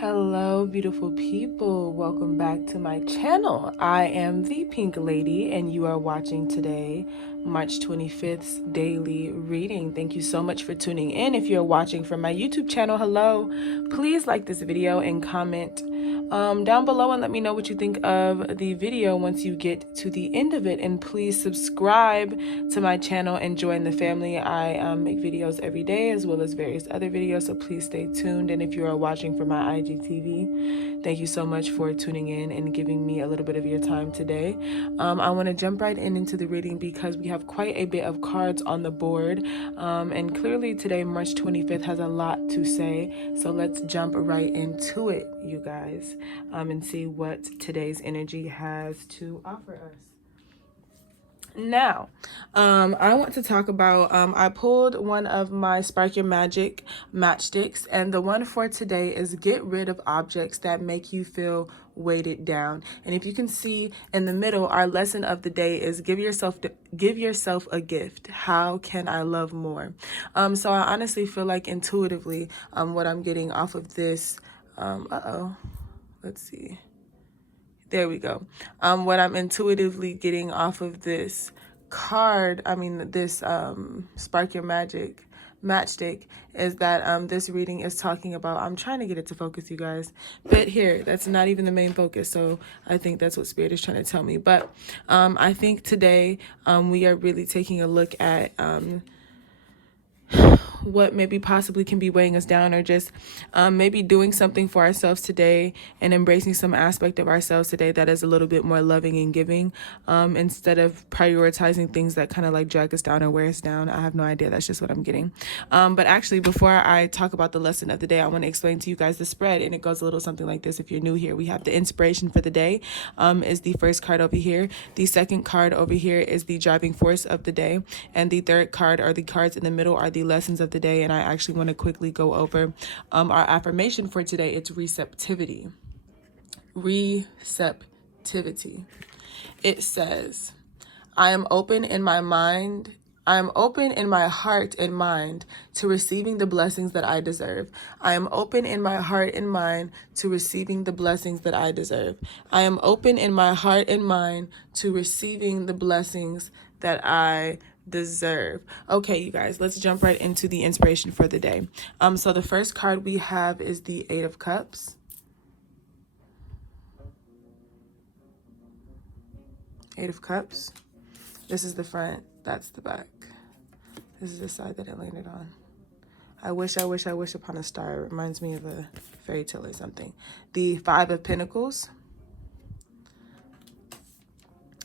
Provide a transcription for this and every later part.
Hello, beautiful people. Welcome back to my channel. I am the Pink Lady, and you are watching today, March 25th's daily reading. Thank you so much for tuning in. If you're watching from my YouTube channel, hello. Please like this video and comment down below and let me know what you think of the video once you get to the end of it. And please subscribe to my channel and join the family. I make videos every day as well as various other videos, so please stay tuned. And if you are watching from my IGTV, thank you so much for tuning in and giving me a little bit of your time today. I want to jump right into the reading because we have quite a bit of cards on the board, and clearly today, March 25th, has a lot to say. So let's jump right into it, you guys, and see what today's energy has to offer us. Now, I want to talk about, I pulled one of my Spark Your Magic matchsticks, and the one for today is get rid of objects that make you feel weighted down. And if you can see in the middle, our lesson of the day is give yourself a gift. How can I love more? So I honestly feel like intuitively, what I'm getting off of this, let's see. There we go. What I'm intuitively getting off of this card, this Spark Your Magic matchstick, is that this reading is talking about, I'm trying to get it to focus, you guys, but here, that's not even the main focus, so I think that's what Spirit is trying to tell me. But I think today we are really taking a look at what maybe possibly can be weighing us down, or just maybe doing something for ourselves today and embracing some aspect of ourselves today that is a little bit more loving and giving, instead of prioritizing things that kind of like drag us down or wear us down. I have no idea. That's just what I'm getting. But actually, before I talk about the lesson of the day, I want to explain to you guys the spread, and it goes a little something like this. If you're new here, we have the inspiration for the day, is the first card over here. The second card over here is the driving force of the day, and the third card, or the cards in the middle, are the lessons of the day. And I actually want to quickly go over our affirmation for today. It's receptivity. Receptivity. It says, I am open in my mind. I am open in my heart and mind to receiving the blessings that I deserve. I am open in my heart and mind to receiving the blessings that I deserve. I am open in my heart and mind to receiving the blessings that I deserve. Okay, you guys, let's jump right into the inspiration for the day. So the first card we have is the Eight of Cups. Eight of Cups. This is the front, that's the back. This is the side that it landed on. I wish upon a star. It reminds me of a fairy tale or something. The Five of Pentacles.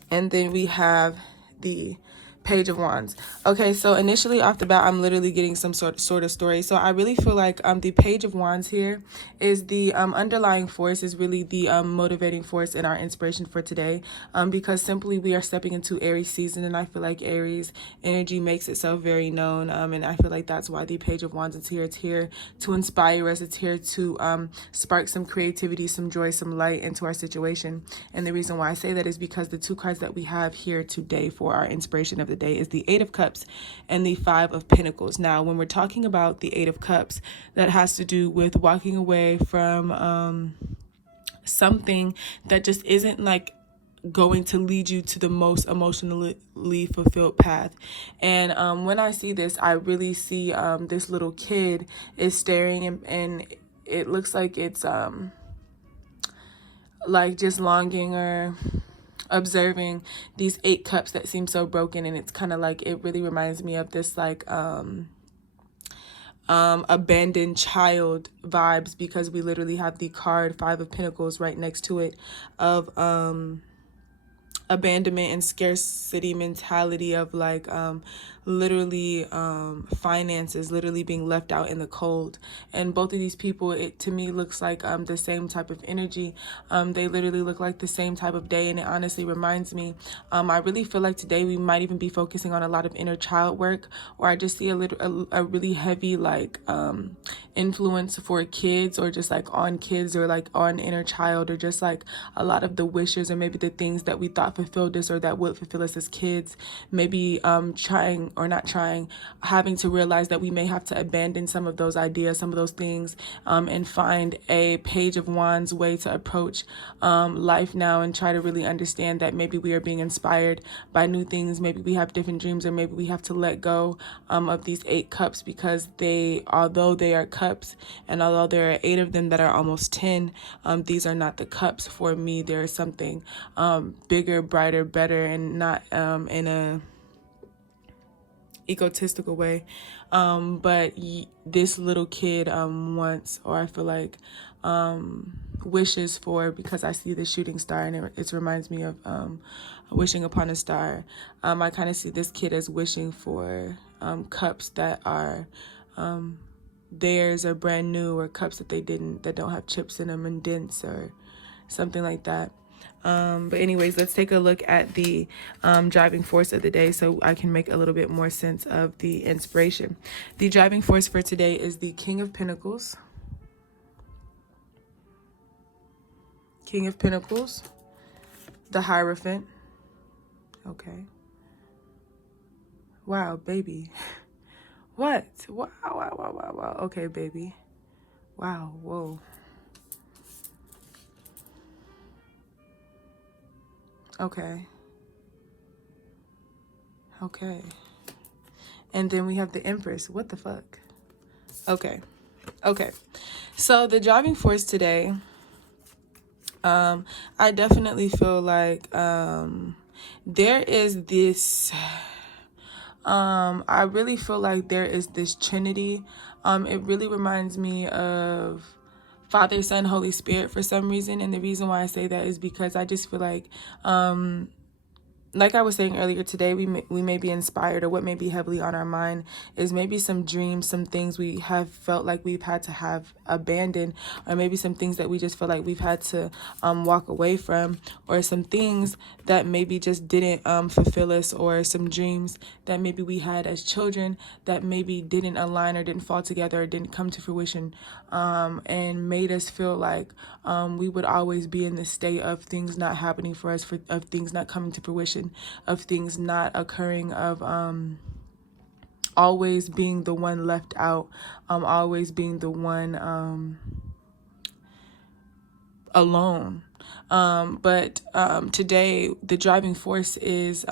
And then we have the Page of Wands. Okay, so initially off the bat, I'm literally getting some sort of story. So I really feel like the Page of Wands here is the underlying force, is really the motivating force in our inspiration for today, because simply we are stepping into Aries season, and I feel like Aries energy makes itself very known, and I feel like that's why the Page of Wands is here. It's here to inspire us. It's here to spark some creativity, some joy, some light into our situation. And the reason why I say that is because the two cards that we have here today for our inspiration of the day is the Eight of Cups and the Five of Pentacles. Now, when we're talking about the Eight of Cups, that has to do with walking away from something that just isn't like going to lead you to the most emotionally fulfilled path. And when I see this, I really see this little kid is staring, and it looks like it's like just longing or observing these 8 cups that seem so broken. And it's kind of like, it really reminds me of this like abandoned child vibes, because we literally have the card Five of Pentacles right next to it, of abandonment and scarcity mentality, of like literally finances literally being left out in the cold. And both of these people, it to me looks like the same type of energy. They literally look like the same type of day, and it honestly reminds me, I really feel like today we might even be focusing on a lot of inner child work, or I just see a really heavy like influence for kids, or just like on kids, or like on inner child, or just like a lot of the wishes or maybe the things that we thought not fulfilled us or that would fulfill us as kids. Maybe trying or not trying, having to realize that we may have to abandon some of those ideas, some of those things, and find a Page of Wands way to approach life now, and try to really understand that maybe we are being inspired by new things. Maybe we have different dreams, or maybe we have to let go of these 8 cups, because although they are cups, and although there are 8 of them that are almost 10, these are not the cups for me. There is something bigger, brighter, better, and not in a egotistical way. But this little kid wants, or I feel like wishes for, because I see the shooting star, and it reminds me of wishing upon a star. I kind of see this kid as wishing for cups that are theirs, or brand new, or cups that don't have chips in them and dents or something like that. But anyways, let's take a look at the driving force of the day, so I can make a little bit more sense of the inspiration. The driving force for today is the King of Pentacles. King of Pentacles. The Hierophant. Okay. Wow, baby. What? Wow, wow, wow, wow, wow. Okay, baby. Wow, whoa. Okay. Okay. And then we have the Empress. What the fuck? Okay. Okay. So the driving force today, I definitely feel like there is this, I really feel like there is this Trinity. It really reminds me of Father, Son, Holy Spirit for some reason. And the reason why I say that is because I just feel like I was saying earlier today, we may be inspired, or what may be heavily on our mind is maybe some dreams, some things we have felt like we've had to have abandoned, or maybe some things that we just feel like we've had to walk away from, or some things that maybe just didn't fulfill us, or some dreams that maybe we had as children that maybe didn't align, or didn't fall together, or didn't come to fruition, and made us feel like we would always be in this state of things not happening for us, of things not coming to fruition, of things not occurring, of always being the one left out, always being the one alone. But today the driving force is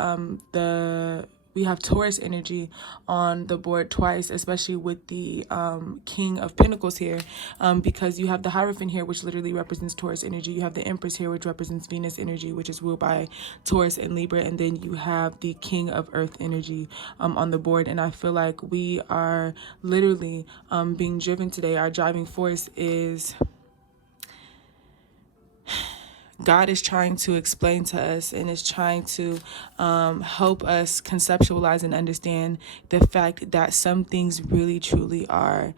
we have Taurus energy on the board twice, especially with the King of Pentacles here, because you have the Hierophant here, which literally represents Taurus energy. You have the Empress here, which represents Venus energy, which is ruled by Taurus and Libra. And then you have the King of Earth energy on the board. And I feel like we are literally being driven today. Our driving force is God is trying to explain to us, and is trying to help us conceptualize and understand the fact that some things really truly are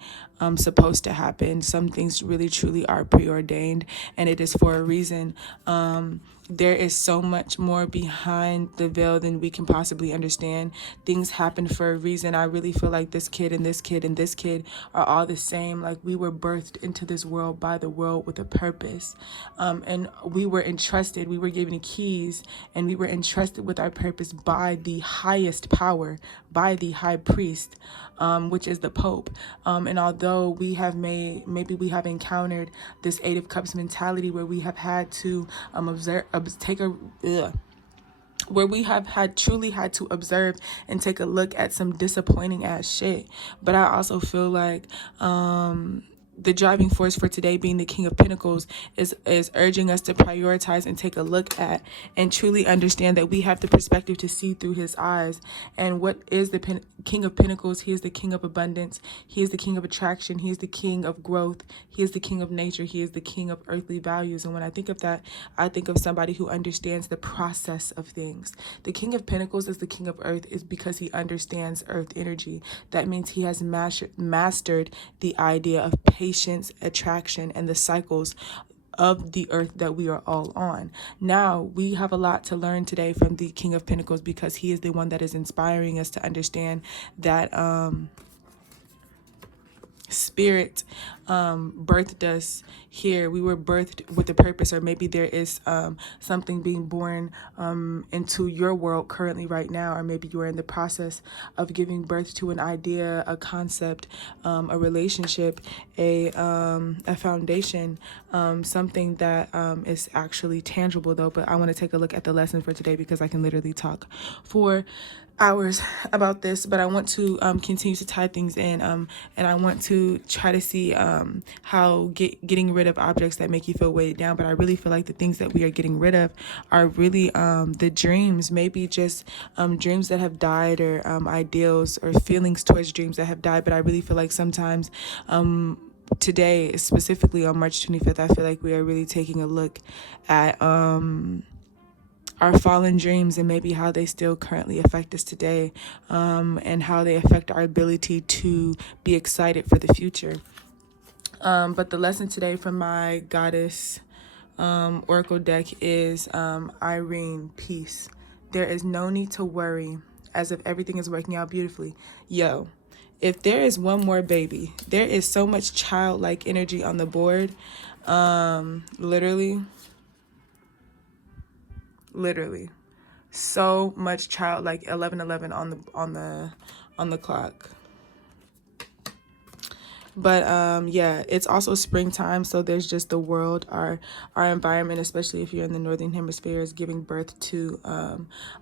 supposed to happen. Some things really truly are preordained, and it is for a reason. There is so much more behind the veil than we can possibly understand. Things happen for a reason. I really feel like this kid and this kid and this kid are all the same. Like, we were birthed into this world by the world with a purpose. And we were entrusted, we were given keys, and we were entrusted with our purpose by the highest power, by the high priest, which is the Pope. And although we have maybe we have encountered this 8 of Cups mentality, where we have had to where we have truly had to observe and take a look at some disappointing ass shit. But I also feel like the driving force for today, being the King of Pentacles, is urging us to prioritize and take a look at and truly understand that we have the perspective to see through his eyes. And what is the King of Pentacles? He is the King of abundance. He is the King of attraction. He is the King of growth. He is the King of nature. He is the King of earthly values. And when I think of that, I think of somebody who understands the process of things. The King of Pentacles is the King of earth, is because he understands earth energy. That means he has mastered the idea of patience, attraction, and the cycles of the earth that we are all on. Now, we have a lot to learn today from the King of Pentacles, because he is the one that is inspiring us to understand that Spirit birthed us here. We were birthed with a purpose, or maybe there is something being born into your world currently right now, or maybe you are in the process of giving birth to an idea, a concept, a relationship, a foundation, something that is actually tangible though. But I want to take a look at the lesson for today because I can literally talk for hours about this, but I want to continue to tie things in, and I want to try to see how getting rid of objects that make you feel weighed down. But I really feel like the things that we are getting rid of are really the dreams, maybe just dreams that have died, or ideals or feelings towards dreams that have died. But I really feel like sometimes today, specifically on March 25th, I feel like we are really taking a look at our fallen dreams and maybe how they still currently affect us today, and how they affect our ability to be excited for the future. But the lesson today from my goddess oracle deck is Irene, peace. There is no need to worry, as if everything is working out beautifully. Yo, if there is one more baby, there is so much childlike energy on the board. Literally so much childlike. 11:11 on the clock. But yeah, it's also springtime, so there's just the world, our environment, especially if you're in the northern hemisphere, is giving birth to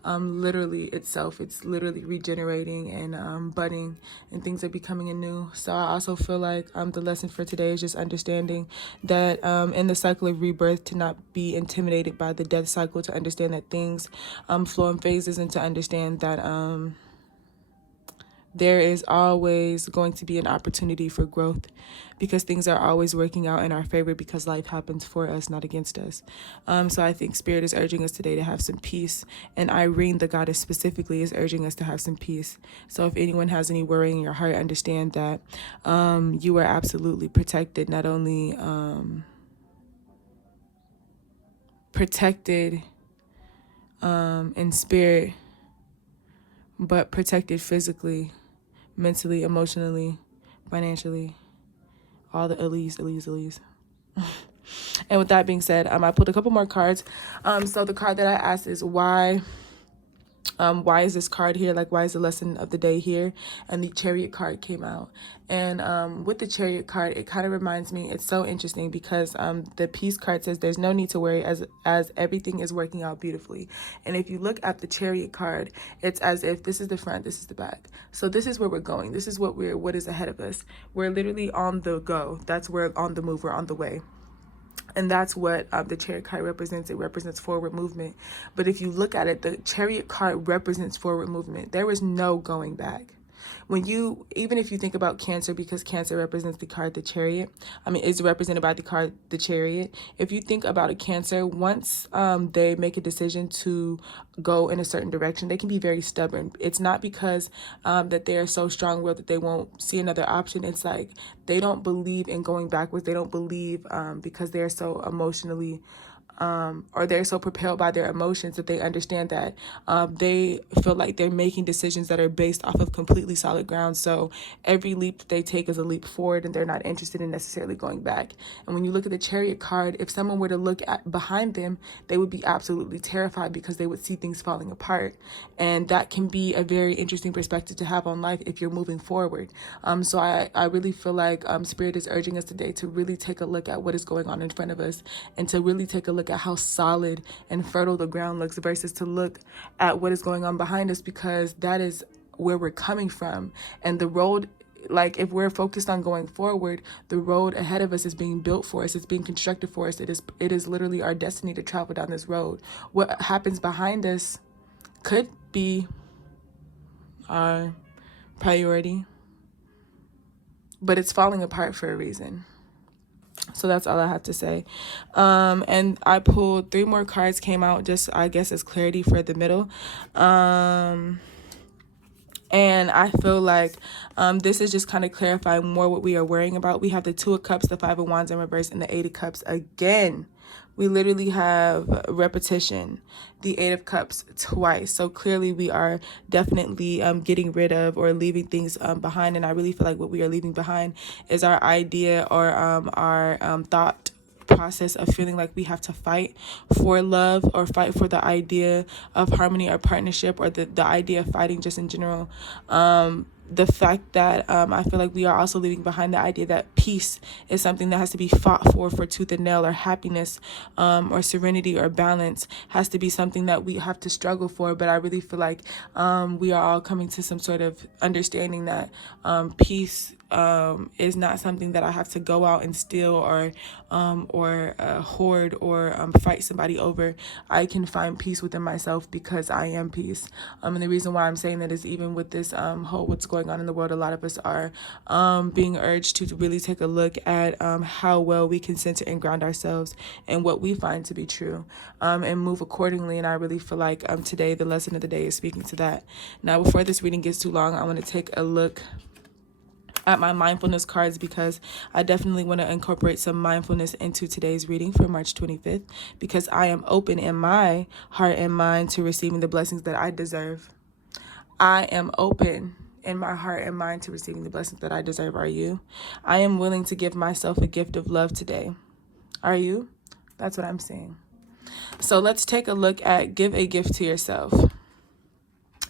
literally itself. It's literally regenerating and budding, and things are becoming anew. So I also feel like the lesson for today is just understanding that in the cycle of rebirth, to not be intimidated by the death cycle, to understand that things flow in phases, and to understand that there is always going to be an opportunity for growth, because things are always working out in our favor, because life happens for us, not against us. So I think Spirit is urging us today to have some peace. And Irene, the goddess specifically, is urging us to have some peace. So if anyone has any worry in your heart, understand that you are absolutely protected, not only protected in spirit, but protected physically, mentally, emotionally, financially, all the Elise. And with that being said, I pulled a couple more cards. So the card that I asked is why is this card here? Like, why is the lesson of the day here? And the Chariot card came out. And with the Chariot card, it kind of reminds me, it's so interesting because the Peace card says there's no need to worry as everything is working out beautifully. And if you look at the Chariot card, it's as if this is the front, this is the back. So this is where we're going. This is what is ahead of us. We're literally on the go. That's where on the move, we're on the way. And that's what the Chariot card represents. It represents forward movement. But if you look at it, the Chariot card represents forward movement. There is no going back. Even if you think about Cancer, because Cancer represents the card, the Chariot, is represented by the card, the Chariot. If you think about a Cancer, once they make a decision to go in a certain direction, they can be very stubborn. It's not because that they are so strong-willed that they won't see another option. It's like they don't believe in going backwards. They don't believe because they're so emotionally or they're so propelled by their emotions that they understand that they feel like they're making decisions that are based off of completely solid ground. So every leap they take is a leap forward, and they're not interested in necessarily going back. And when you look at the Chariot card, if someone were to look at behind them, they would be absolutely terrified because they would see things falling apart. And that can be a very interesting perspective to have on life if you're moving forward. So I really feel like Spirit is urging us today to really take a look at what is going on in front of us, and to really take a look at how solid and fertile the ground looks, versus to look at what is going on behind us, because that is where we're coming from. And the road, like, if we're focused on going forward, the road ahead of us is being built for us. It's being constructed for us. It is literally our destiny to travel down this road. What happens behind us could be our priority, but it's falling apart for a reason. So that's all I have to say. And I pulled 3 more cards, came out just, I guess, as clarity for the middle. And I feel like this is just kind of clarifying more what we are worrying about. We have the 2 of Cups, the 5 of Wands in reverse, and the 8 of Cups again. We literally have repetition, the Eight of Cups twice. So clearly we are definitely getting rid of or leaving things behind. And I really feel like what we are leaving behind is our idea or our thought process of feeling like we have to fight for love or fight for the idea of harmony or partnership, or the idea of fighting just in general. The fact that I feel like we are also leaving behind the idea that peace is something that has to be fought for tooth and nail, or happiness or serenity or balance has to be something that we have to struggle for. But I really feel like we are all coming to some sort of understanding that peace is not something that I have to go out and steal or hoard or fight somebody over. I can find peace within myself because I am peace. And the reason why I'm saying that is even with this whole what's going on in the world, a lot of us are being urged to really take a look at how well we can center and ground ourselves and what we find to be true, and move accordingly. And I really feel like today the lesson of the day is speaking to that. Now, before this reading gets too long, I want to take a look at my mindfulness cards, because I definitely want to incorporate some mindfulness into today's reading for March 25th, because I am open in my heart and mind to receiving the blessings that I deserve. I am open in my heart and mind to receiving the blessings that I deserve. Are you? I am willing to give myself a gift of love today. Are you? That's what I'm saying. So let's take a look at give a gift to yourself.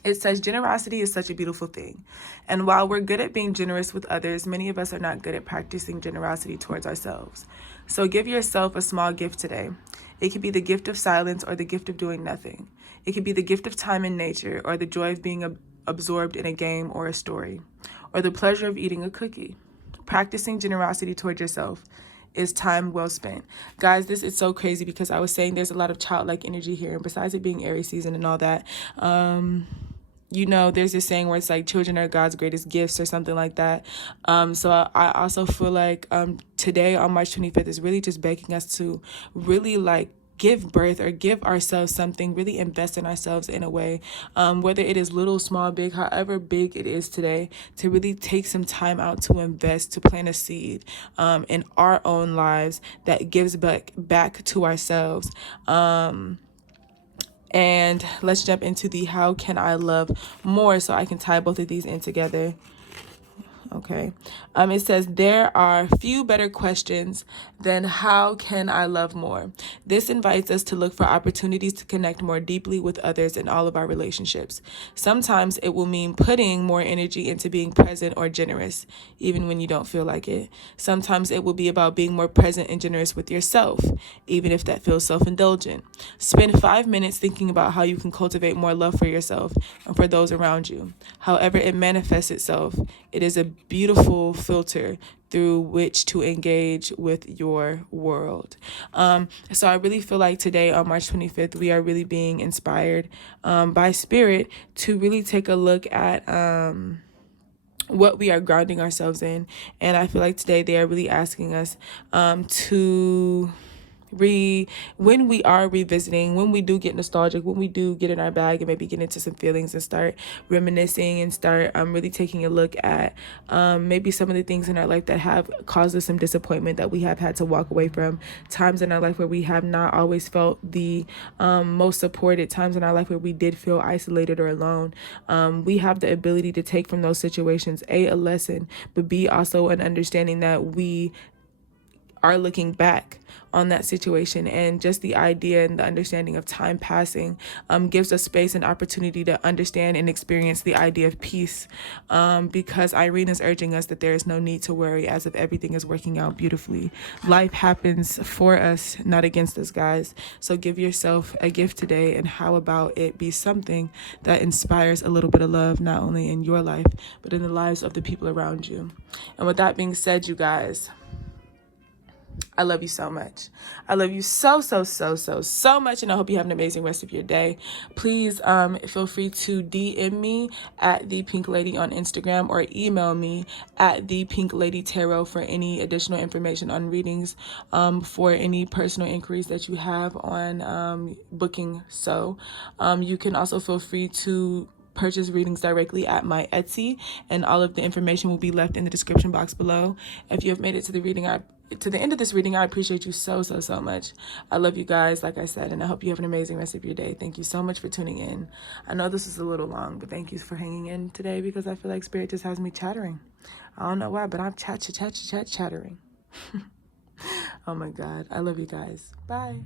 It says generosity is such a beautiful thing. And while we're good at being generous with others, many of us are not good at practicing generosity towards ourselves. So give yourself a small gift today. It could be the gift of silence or the gift of doing nothing. It could be the gift of time in nature, or the joy of being absorbed in a game or a story, or the pleasure of eating a cookie. Practicing generosity towards yourself is time well spent. Guys, this is so crazy because I was saying there's a lot of childlike energy here. And besides it being Aries season and all that, there's this saying where it's like children are God's greatest gifts or something like that. So I also feel like today on March 25th is really just begging us to really give birth or give ourselves something, really invest in ourselves in a way, whether it is little, small, big, however big it is today, to really take some time out to invest, to plant a seed in our own lives that gives back to ourselves. And let's jump into the how can I love more, so I can tie both of these in together. Okay. It says there are few better questions than how can I love more. This invites us to look for opportunities to connect more deeply with others in all of our relationships. Sometimes it will mean putting more energy into being present or generous, even when you don't feel like it. Sometimes it will be about being more present and generous with yourself, even if that feels self-indulgent. Spend 5 minutes thinking about how you can cultivate more love for yourself and for those around you. However it manifests itself, it is a beautiful filter through which to engage with your world. So I really feel like today on March 25th, we are really being inspired by Spirit to really take a look at what we are grounding ourselves in. And I feel like today they are really asking us to when we are revisiting, when we do get nostalgic, when we do get in our bag and maybe get into some feelings and start reminiscing and start really taking a look at maybe some of the things in our life that have caused us some disappointment, that we have had to walk away from, times in our life where we have not always felt the most supported, times in our life where we did feel isolated or alone. We have the ability to take from those situations a lesson, but B, also an understanding that we are looking back on that situation, and just the idea and the understanding of time passing gives us space and opportunity to understand and experience the idea of peace, because Irene is urging us that there is no need to worry, as if everything is working out beautifully. Life happens for us, not against us, guys. So give yourself a gift today, and how about it be something that inspires a little bit of love, not only in your life, but in the lives of the people around you. And with that being said, you guys, I love you so much. I love you so much. And I hope you have an amazing rest of your day. Please feel free to DM me at the Pynk Lady on Instagram, or email me at the Pynk Lady Tarot for any additional information on readings, for any personal inquiries that you have on booking. So you can also feel free to purchase readings directly at my Etsy, and all of the information will be left in the description box below. If you have made it to the end of this reading, I appreciate you so much. I love you guys, like I said, and I hope you have an amazing rest of your day. Thank you so much for tuning in. I know this is a little long, but thank you for hanging in today, because I feel like Spirit just has me chattering. I don't know why, but I'm chattering. Oh my God, I love you guys. Bye.